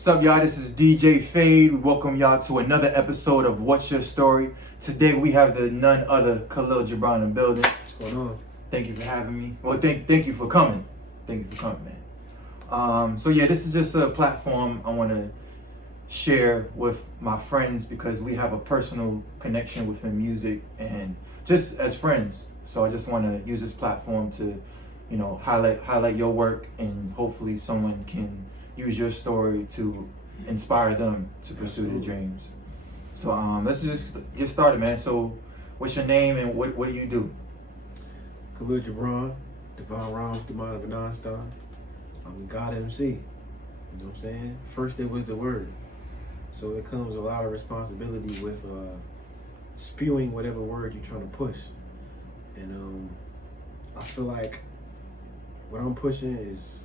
What's up, y'all? This is DJ Fade. We welcome y'all to another episode of What's Your Story. Today we have the none other Khalil Gibran in the building. What's going on? Thank you for having me. Well, thank you for coming. Thank you for coming, man. So yeah, this is just a platform I want to share with my friends because we have a personal connection within music and just as friends. So I just want to use this platform to, highlight your work, and hopefully someone can use your story to inspire them to pursue their dreams. So let's just get started, man. So what's your name and what do you do? Khalil Gibran, Divine Rhymes, the mind of a non-star. I'm God MC. You know what I'm saying? First it was the word. So it comes a lot of responsibility with spewing whatever word you're trying to push. And I feel like what I'm pushing is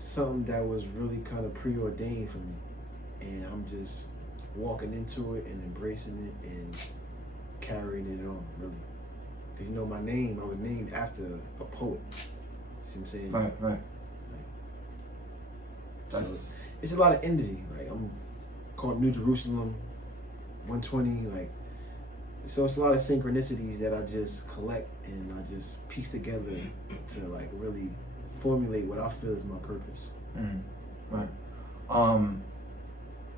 something that was really kind of preordained for me. And I'm just walking into it and embracing it and carrying it on, really. Because my name, I was named after a poet. See what I'm saying? Right. So it's a lot of energy. Like, I'm called New Jerusalem, 120, like, so it's a lot of synchronicities that I just collect and I just piece together to like really formulate what I feel is my purpose. Right.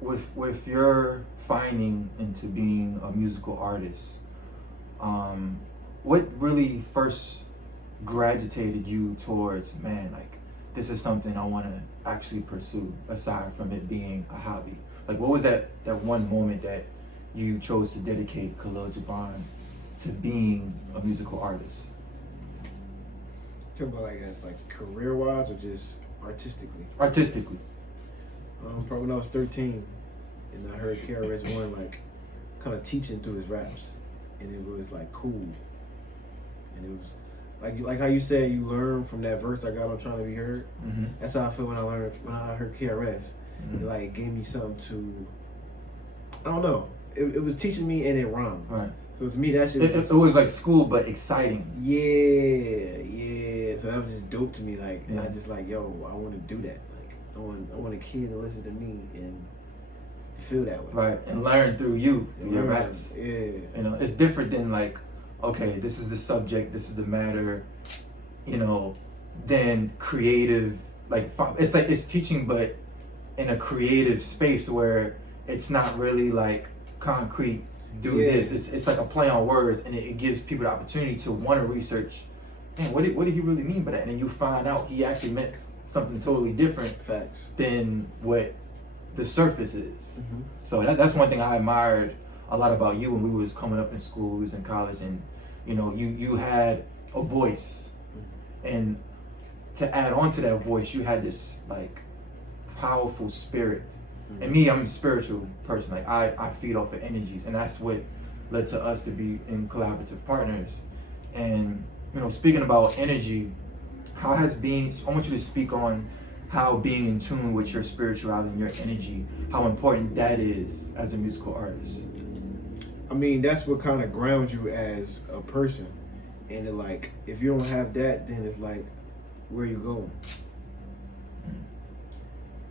With your finding into being a musical artist, what really first gravitated you towards, man, like this is something I want to actually pursue aside from it being a hobby? Like, what was that one moment that you chose to dedicate Khalil Gibran to being a musical artist? Talking about like as like career wise or just artistically? Artistically. Probably when I was 13 and I heard KRS-One like kind of teaching through his raps, and it was like cool, and it was like how you said you learn from that verse I got on Trying to Be Heard. Mm-hmm. That's how I feel when I heard KRS. Mm-hmm. It like gave me something to, I don't know. It was teaching me and it rhymed. Right. So to me that shit it was like school but exciting. Yeah. So that was just dope to me. Like, yeah. And I just like, yo, I want to do that. Like, I want a kid to listen to me and feel that way. Right. And learn through you, through your raps. Yeah. It's different than like, okay, this is the subject, this is the matter, than creative. Like, it's like it's teaching, but in a creative space where it's not really like concrete. Do this. It's like a play on words, and it gives people the opportunity to want to research. Man, what did he really mean by that? And then you find out he actually meant something totally different. Facts. Than what the surface is. Mm-hmm. So that's one thing I admired a lot about you when we was coming up in school, we was in college, and you had a voice, and to add on to that voice, you had this like powerful spirit. Mm-hmm. And me, I'm a spiritual person. Like I feed off of energies, and that's what led to us to be in collaborative partners. And speaking about energy, I want you to speak on how being in tune with your spirituality and your energy, how important that is as a musical artist. I mean, that's what kind of grounds you as a person. And it, like, if you don't have that, then it's like, where you going?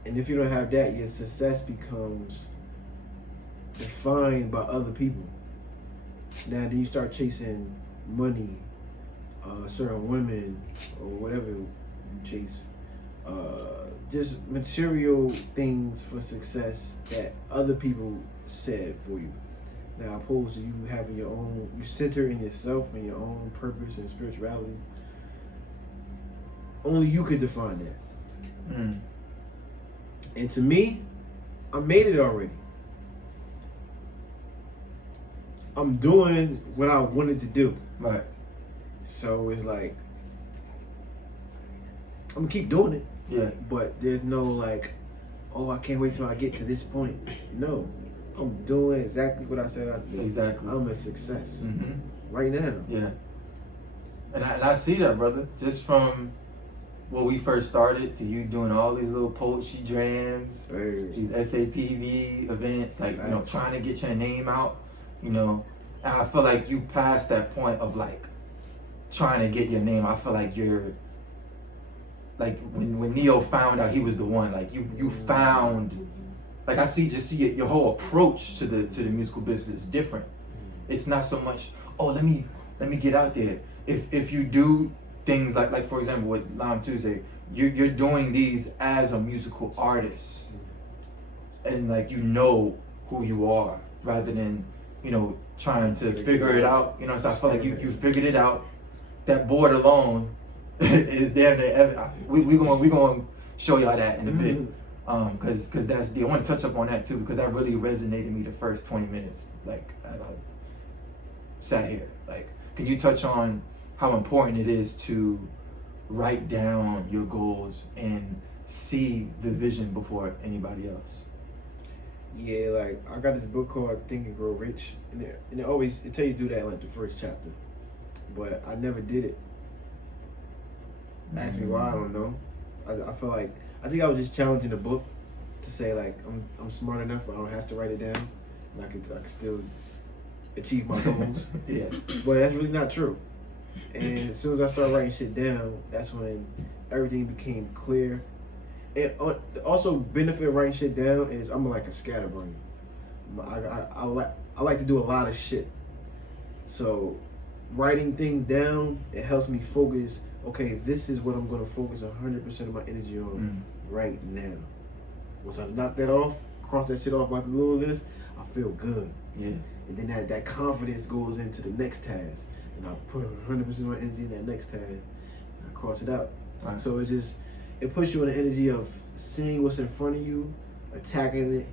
And if you don't have that, your success becomes defined by other people. Now, then you start chasing money, certain women, or whatever you chase. Just material things for success that other people said for you. Now, opposed to you having your own, you center in yourself and your own purpose and spirituality. Only you could define that. And to me, I made it already. I'm doing what I wanted to do. Right. So it's like, I'm gonna keep doing it. Yeah. But there's no like, oh, I can't wait till I get to this point. No. I'm doing exactly what I said I'd do. Exactly. I'm a success. Mm-hmm. Right now. Yeah. And I see that, brother. Just from when we first started to you doing all these little poetry jams, these SAPB events, like, trying to get your name out, and I feel like you passed that point of like trying to get your name. I feel like you're like when Neo found out he was the one, like you found, like I see your whole approach to the musical business is different. It's not so much, oh, let me get out there. If you do things like for example with Lime Tuesday, you're doing these as a musical artist, and like you know who you are, rather than trying to figure it out. So I feel like you figured it out. That board alone is damn near. We gonna show y'all that in a bit, because that's I want to touch up on that too, because that really resonated me the first 20 minutes. Like I sat here. Like, can you touch on how important it is to write down your goals and see the vision before anybody else? Yeah, like I got this book called Think and Grow Rich, and it tell you to do that in like the first chapter, but I never did it. Ask me why, I don't know. I feel like I think I was just challenging the book to say like I'm smart enough, but I don't have to write it down, and I can still achieve my goals. Yeah, but that's really not true. And as soon as I started writing shit down, that's when everything became clear. And also, benefit of writing shit down is I'm like a scatterbrain. I like to do a lot of shit. So writing things down, it helps me focus. Okay, this is what I'm gonna focus 100% of my energy on right now. Once I knock that off, cross that shit off my little list, I feel good. Yeah. And then that confidence goes into the next task. And I put 100% of my energy in that next task. And I cross it out. Right. So it puts you in the energy of seeing what's in front of you, attacking it,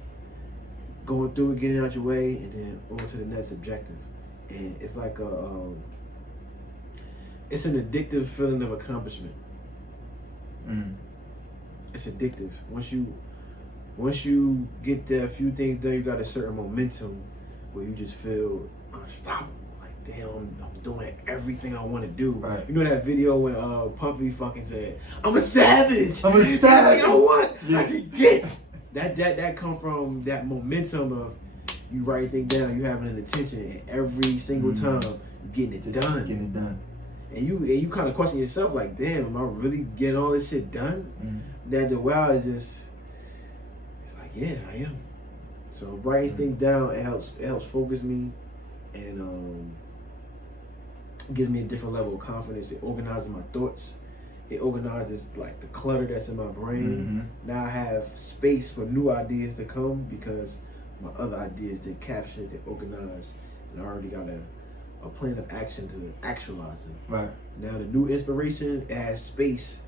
going through it, getting out your way, and then on to the next objective. And it's like it's an addictive feeling of accomplishment. It's addictive. Once you get that few things done, you got a certain momentum where you just feel unstoppable. Damn, I'm doing everything I want to do. Right. You know that video when Puffy fucking said, "I'm a savage. I'm a savage. I want. Yeah. I can get." That come from that momentum of you write things down, you having an intention, and every single time you getting it done. Getting it done. And you kind of question yourself like, damn, am I really getting all this shit done? That the wow is just, it's like, yeah, I am. So writing things down, it helps focus me, and gives me a different level of confidence. It organizes my thoughts. It organizes like the clutter that's in my brain. Now I have space for new ideas to come because my other ideas, they captured, they organized, and I already got a plan of action to actualize them. Right. Now the new inspiration, it has space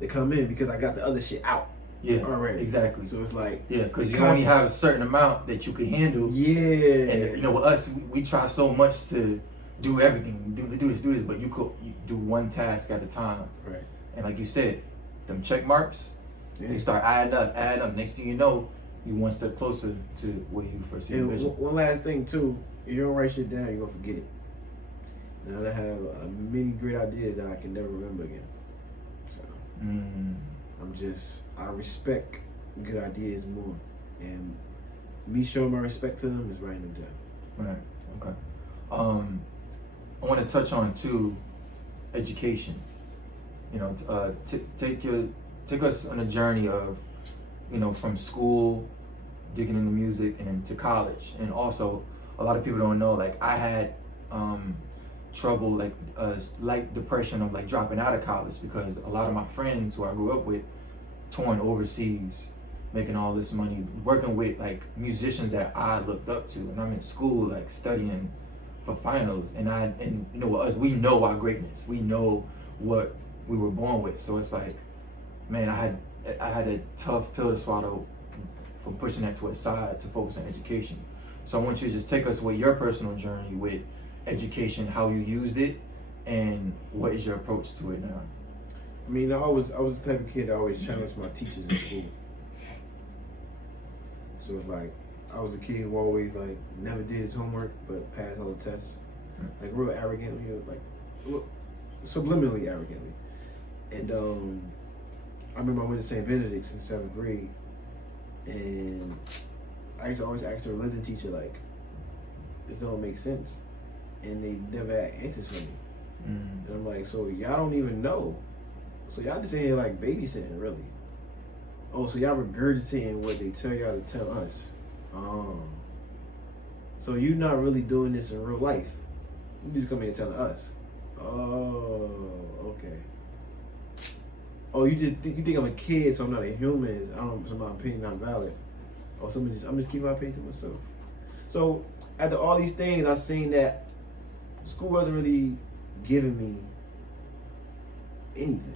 to come in because I got the other shit out. Yeah. Already. Exactly. So it's like, yeah, because you only have a certain amount that you can handle. Yeah. And with us, we try so much to do everything, do this, but you do one task at a time. Right. And like you said, them check marks, they start adding up. Next thing you know, you one step closer to where you first see your vision. One last thing too, if you don't write shit down, you're gonna forget it. And I have many great ideas that I can never remember again. So I respect good ideas more, and me showing my respect to them is writing them down. Right. Okay. I want to touch on too, education. Take us on a journey of, from school, digging into music, and then to college. And also, a lot of people don't know, like I had trouble, like depression of like dropping out of college, because a lot of my friends who I grew up with touring overseas, making all this money, working with like musicians that I looked up to, and I'm in school like studying for finals, and with us, we know our greatness, we know what we were born with. So it's like, man, I had a tough pill to swallow from pushing that to a side to focus on education. So I want you to just take us with your personal journey with education, how you used it, and what is your approach to it now? I mean, I was the type of kid that always challenged my teachers in school. So it's like, I was a kid who always like never did his homework but passed all the tests, like real arrogantly, like subliminally arrogantly. And I remember I went to St. Benedict's in 7th grade, and I used to always ask the religion teacher like, this don't make sense, and they never had answers for me. And I'm like, so y'all don't even know So y'all just in here like babysitting, really. Oh, so y'all regurgitating what they tell y'all to tell us. Oh. So you not really doing this in real life. You just come here and telling us. Oh, okay. Oh, you think I'm a kid, so I'm not a human. So my opinion not valid. Oh, I'm just keeping my opinion to myself. So after all these things, I seen that school wasn't really giving me anything.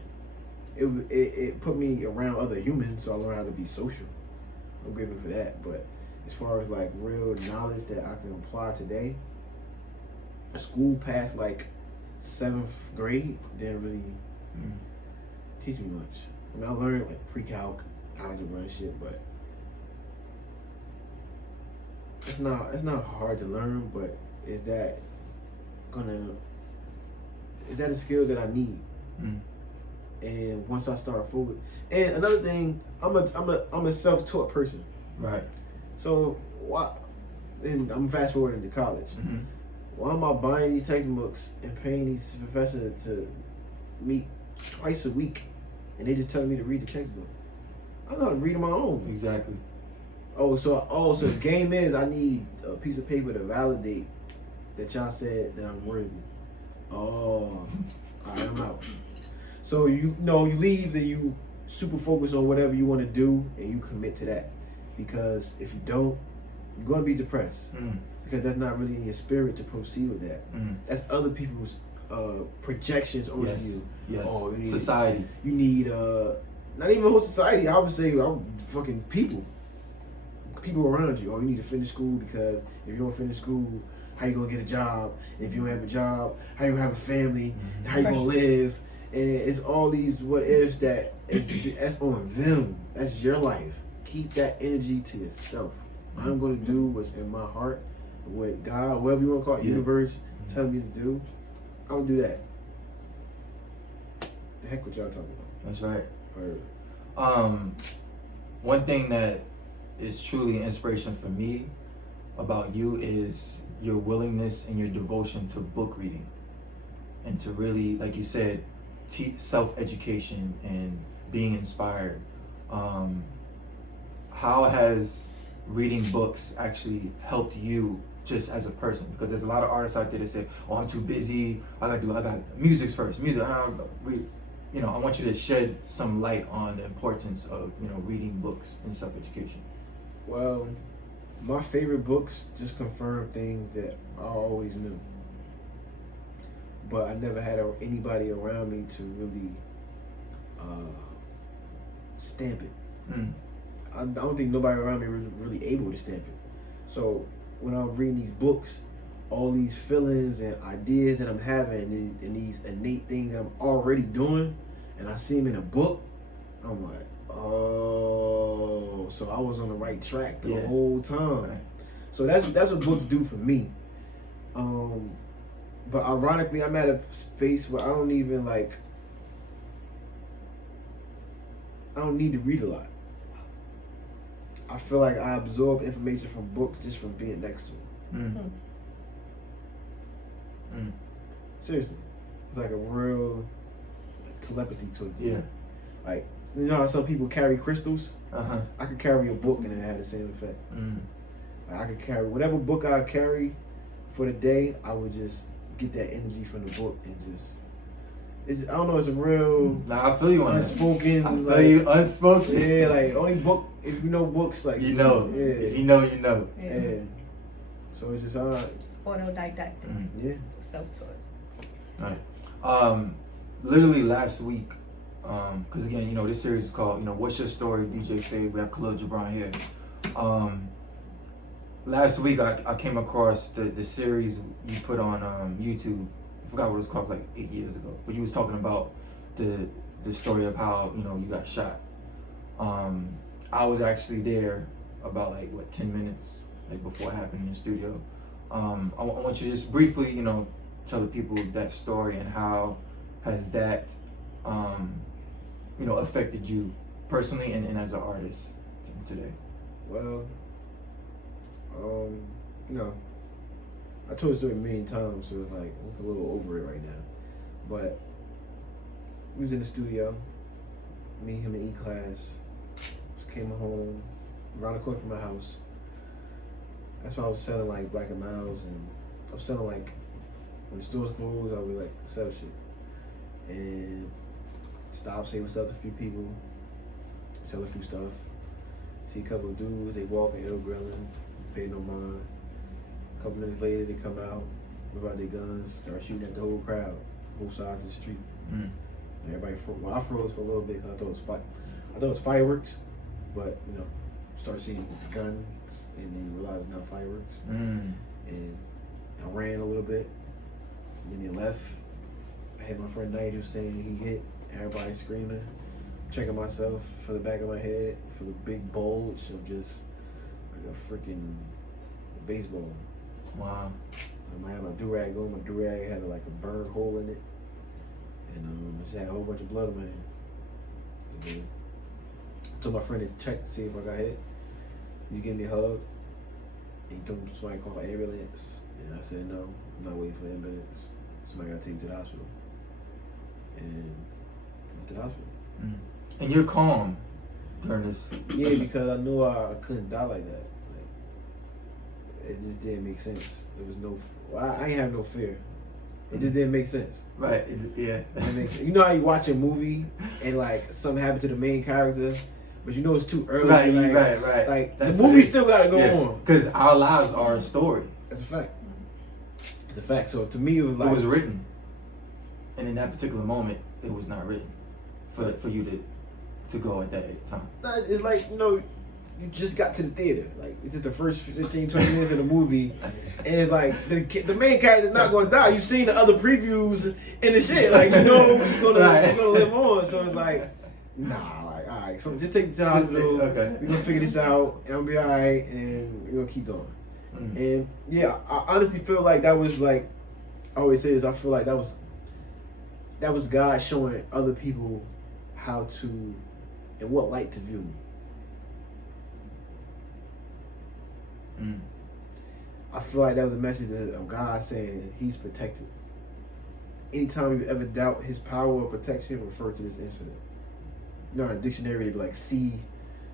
It put me around other humans, so I learned how to be social. I'm grateful for that. But as far as like real knowledge that I can apply today, school past like 7th grade didn't really teach me much. I mean, I learned like pre-calc, algebra and shit, but it's not hard to learn. But is that a skill that I need? And once I start forward, and another thing, I'm a self-taught person. Right. So why? And I'm fast forwarding to college. Why am I buying these textbooks and paying these professors to meet twice a week, and they just telling me to read the textbook? I know how to read on my own. Exactly. So the game is I need a piece of paper to validate that y'all said that I'm worthy. Oh, all right, I'm out. So you leave, then you super focus on whatever you want to do, and you commit to that. Because if you don't, you're going to be depressed. Because that's not really in your spirit to proceed with that. That's other people's projections on you. Yes. Oh, you need, society. You need not even whole society. I would say fucking people around you. Oh, you need to finish school, because if you don't finish school, how you gonna get a job? If you don't have a job, how you gonna have a family? How you gonna live? And it's all these what ifs that's on them. That's your life. Keep that energy to yourself. I'm gonna do what's in my heart, what God, whatever you want to call it, universe, telling me to do. I'm gonna do that. The heck what y'all talking about? That's right. Or, one thing that is truly an inspiration for me about you is your willingness and your devotion to book reading, and to really, like you said, self-education and being inspired. How has reading books actually helped you just as a person? Because there's a lot of artists out there that say, oh, I'm too busy, I got music's first, I want you to shed some light on the importance of reading books and self-education. Well, my favorite books just confirm things that I always knew, but I never had anybody around me to really stamp it. I don't think nobody around me was really able to stamp it. So when I'm reading these books, all these feelings and ideas that I'm having and these innate things that I'm already doing, and I see them in a book, I'm like, oh, so I was on the right track the whole time. Right. So that's what books do for me. But ironically, I'm at a space where I don't need to read a lot. I feel like I absorb information from books just from being next to them. Seriously. It's like a real telepathy to it. Yeah. Like, you know how some people carry crystals? I could carry a book and it had the same effect. Like, I could carry whatever book I carry for the day, I would just get that energy from the book and just. I don't know. It's a real. I feel you on unspoken. I feel you unspoken. Yeah, like only book. If you know books, like you know. Yeah. If you know, you know. Yeah. So it's just It's autodidactic. Yeah. Self-taught. Right. Literally last week, because again, this series is called, What's Your Story, DJ Fave. We have Khalil Gibran here. Last week I came across the series you put on YouTube. I forgot what it was called, like 8 years ago. But you was talking about the story of how you got shot. I was actually there about 10 minutes before it happened in the studio. I want you to just briefly tell the people that story, and how has that affected you personally and as an artist today. Well, I told the story a million times, so it's like I'm a little over it right now. But we was in the studio. Me, him, and E-Class. Came home, around the corner from my house. That's when I was selling like Black and Miles, and I was selling like when the stores closed, I would like sell shit and stop, say what's up to a few people, sell a few stuff. See a couple of dudes, they walking, ill grilling, pay no mind. A couple minutes later, they come out, whip out their guns, start shooting at the whole crowd, both sides of the street. Mm. Everybody, I froze for a little bit because I thought it was fireworks. But, you know, start seeing guns and then you realize it's not fireworks. Mm. And I ran a little bit. And then they left. I had my friend Knight who saying he hit. Everybody screaming. Checking myself for the back of my head for the big bulge of just like a freaking baseball. Wow. I had my do-rag on. My do-rag had like a burn hole in it. And I just had a whole bunch of blood on my hand. And then told my friend to check to see if I got hit. He gave me a hug. And he told me somebody called an ambulance. And I said, no, I'm not waiting for the ambulance. Somebody got to take me to the hospital. And I went to the hospital. Mm. And you're calm during this. Yeah, because I knew I couldn't die like that. Like, it just didn't make sense. There was no, I ain't have no fear. It just didn't make sense. Right, yeah. It makes, you know how you watch a movie and like something happened to the main character, but you know it's too early. Right, like, right. Like That's the movie still gotta go on. Because our lives are a story. That's a fact. It's a fact. So to me, it was like it was written, and in that particular moment, it was not written for you to go at that time. It's like, you know, you just got to the theater. Like, it's just the first 15, 20 minutes of the movie. And it's like, the main character's not going to die. You've seen the other previews and the shit. Like, you know, he's going to live on. So it's like, nah, like, all right. So just take me to the hospital. Okay. We're going to figure this out. And I'll be all right. And we're going to keep going. Mm. And, yeah, I honestly feel like that was like, I always say this, I feel like that was God showing other people how to, in what light to view me. Mm. I feel like that was a message of God saying He's protected. Anytime you ever doubt His power or protection, refer to this incident. You know, in a dictionary, they'd be like, see,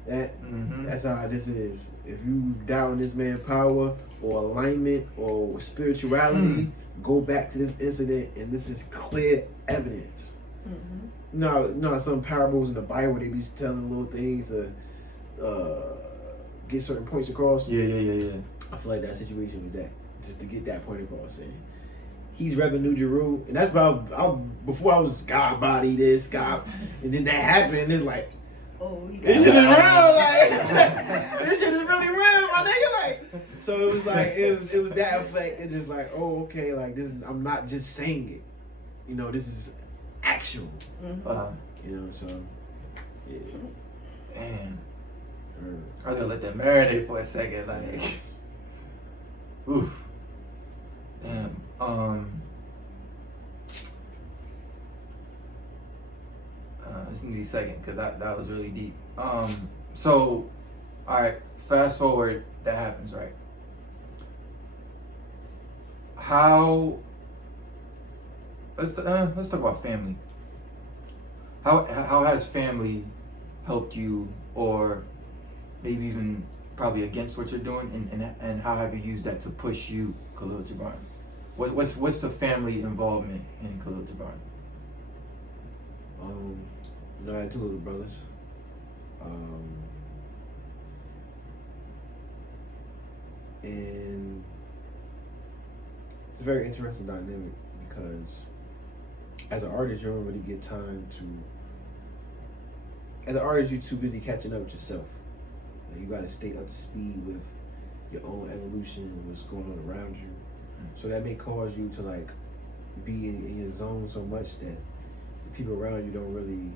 that's how this is. If you doubt in this man's power or alignment or spirituality, go back to this incident, and this is clear evidence. Mm-hmm. No, some parables in the Bible, they be telling little things to get certain points across. Yeah. I feel like that situation with that, just to get that point across. And he's repping New Jeru, and that's about before I was God body this God, and then that happened. It's like, oh, this shit is real. Like this shit is really real, my nigga. Like, so it was like it was that effect. It's just like, oh, okay, like this. I'm not just saying it. You know, this is actual. Mm-hmm. You know, so yeah. Damn. I was gonna let that marinate for a second, like, oof. Damn. Just need a second, cause that was really deep. So, all right. Fast forward. That happens, right? How? Let's talk about family. How has family helped you, or maybe even probably against what you're doing, and how have you used that to push you, Khalil Gibran? What's the family involvement in Khalil Gibran? You know, I had two little brothers. And it's a very interesting dynamic because as an artist, you don't really get time to. As an artist, you're too busy catching up with yourself. Like, you got to stay up to speed with your own evolution and what's going on around you. So that may cause you to like be in your zone so much that the people around you don't really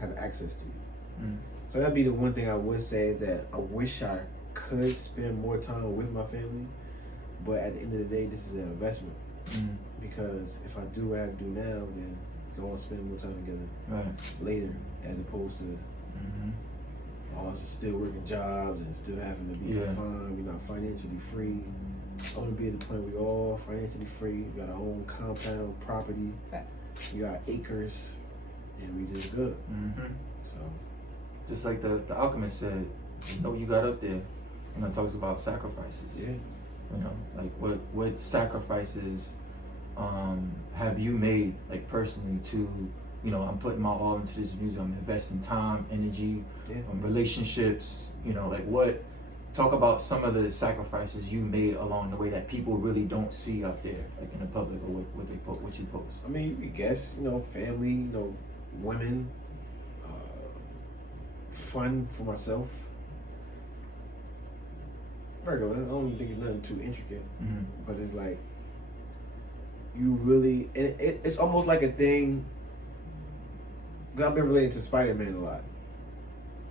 have access to you. So that'd be the one thing I would say, is that I wish I could spend more time with my family, but at the end of the day, this is an investment. Because if I do what I do now, then go and spend more time together later, as opposed to all us still working jobs and still having to be confined. We're not financially free. I want to be at the point we all financially free. We got our own compound property. We got acres. and we just good. Mm-hmm. So Just like the alchemist said, you know, you got up there, and it talks about sacrifices. yeah, You know, like what sacrifices have you made, like personally, to, you know, I'm putting my all into this music, I'm investing time, energy, yeah. relationships, you know, like talk about some of the sacrifices you made along the way that people really don't see out there, like in the public, or what you post. I mean, you guess, family, women, fun for myself. Regular. I don't think it's nothing too intricate, Mm-hmm. but it's like you really, and it's almost like a thing. Cause I've been relating to Spider-Man a lot,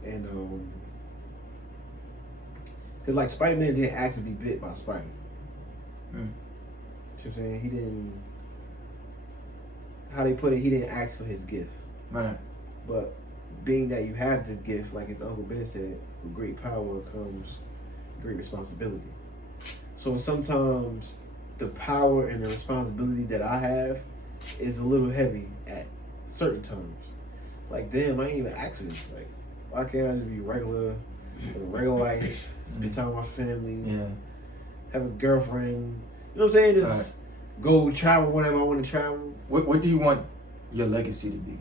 and cause like Spider-Man didn't actually be bit by a spider. Mm. You know what I'm saying? He didn't. How they put it, he didn't ask for his gift. Right. But being that you have this gift, like his Uncle Ben said, with great power comes great responsibility. So sometimes the power and the responsibility that I have is a little heavy at certain times. Like, damn, I ain't even asked for this. Like, why can't I just be regular, live a regular life, spend time with my family, Yeah. have a girlfriend, you know what I'm saying? Just go travel whenever I want to travel. What do you want your legacy to be?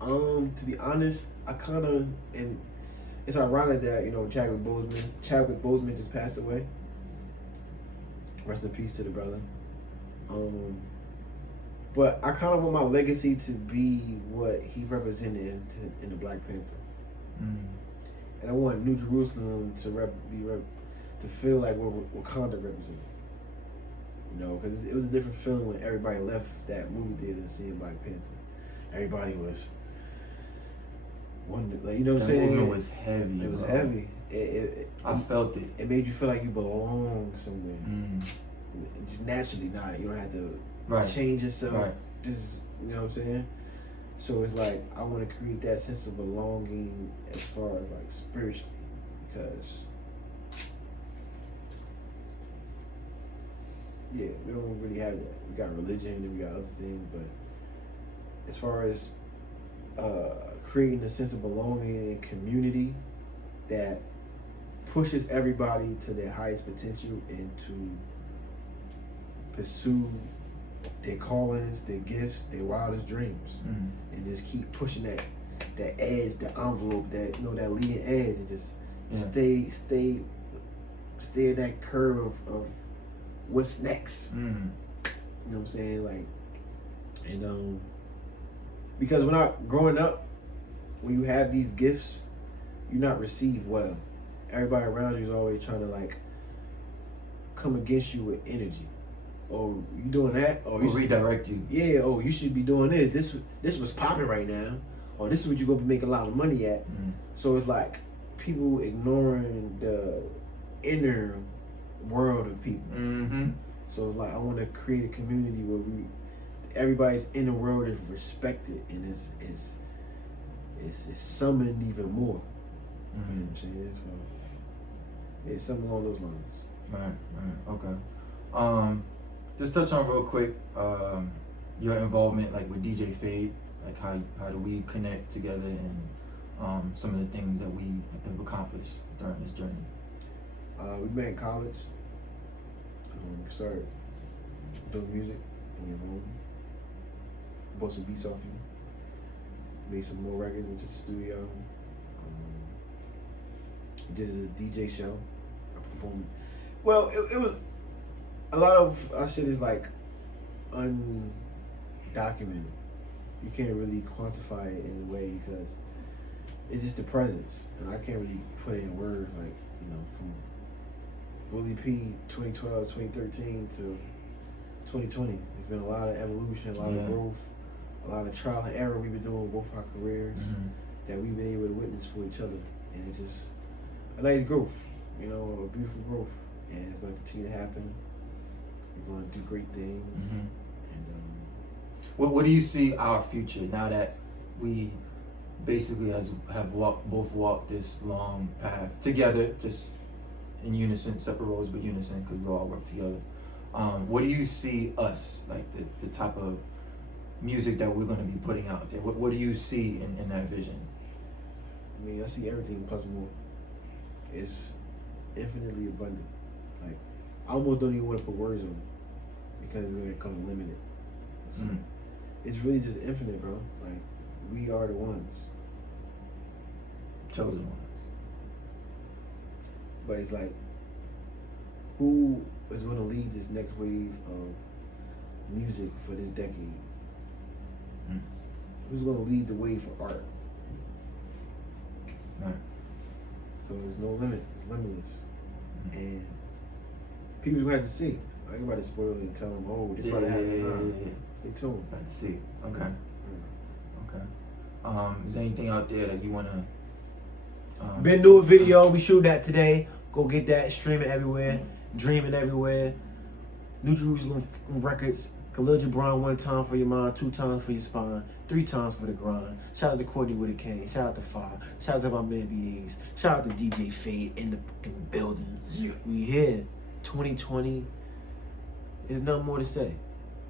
To be honest, I kind of, and it's ironic that, Chadwick Boseman just passed away. Rest in peace to the brother. But I kind of want my legacy to be what he represented in the Black Panther. Mm. And I want New Jerusalem to feel like what Wakanda represented. Because it was a different feeling when everybody left that movie theater seeing Black Panther. Everybody was wonder, like, you know what I'm saying? That movement was heavy. It was bro. heavy. I felt it. It made you feel like you belong somewhere. Mm. Just naturally, you don't have to Right. change yourself. Right. Just, you know what I'm saying? So it's like, I want to create that sense of belonging as far as like spiritually, because yeah, we don't really have that. We got religion and we got other things, but as far as creating a sense of belonging and community that pushes everybody to their highest potential and to pursue their callings, their gifts, their wildest dreams, and just keep pushing that edge, the envelope, that that leading edge, and just stay at that curve of what's next. You know what I'm saying? Like, because when I growing up, when you have these gifts, you're not received well. Everybody around you is always trying to like come against you with energy. Oh, you doing that? Oh, you should redirect you. Yeah. Oh, you should be doing this. This was popping right now. Or this is what you're gonna be making a lot of money at. So it's like people ignoring the inner world of people. So it's like I want to create a community where everybody's inner world is respected and is summoned even more. You know what I'm saying? So yeah, something along those lines. Right. Okay. Just touch on real quick your involvement like with DJ Fade, like how do we connect together, and some of the things that we have accomplished during this journey. We met in college. Started doing music in your home. Bought some beats off you. Made some more records, went to the studio. Did a DJ show. I performed. Well, it was a lot of our shit is like undocumented. You can't really quantify it in a way because it's just the presence, and I can't really put it in words. Like, from Bully P 2012, 2013 to 2020. There's been a lot of evolution, a lot of growth, a lot of trial and error we've been doing with both our careers that we've been able to witness for each other, and it's just a nice growth, a beautiful growth, and it's going to continue to happen. We're going to do great things. And what do you see our future now that we basically have both walked this long path together, just in unison, separate roles but unison, because we all work together. What do you see us, like the type of music that we're going to be putting out there? What do you see in that vision? I mean, I see everything plus more. It's infinitely abundant. Like, I almost don't even want to put words on it because it's gonna come limited. So, it's really just infinite, bro. Like, we are the ones. Chosen ones. But it's like, who is gonna lead this next wave of music for this decade? Who's gonna lead the way for art? Right. So there's no limit. It's limitless. And people's gonna have to see. I ain't about to spoil it and tell them, oh, this about to happen. Stay tuned. Got to see. Okay. Okay. Is there anything out there that you wanna? Been do a video. We shoot that today. Go get that. Streaming everywhere. Dreaming everywhere. New Jerusalem Records. Khalil Gibran, 1 time for your mind, 2 times for your spine, 3 times for the grind. Shout out to Courtney with a K. Shout out to Fire. Shout out to my man BAs. Shout out to DJ Fade in the building. We here. 2020. There's nothing more to say.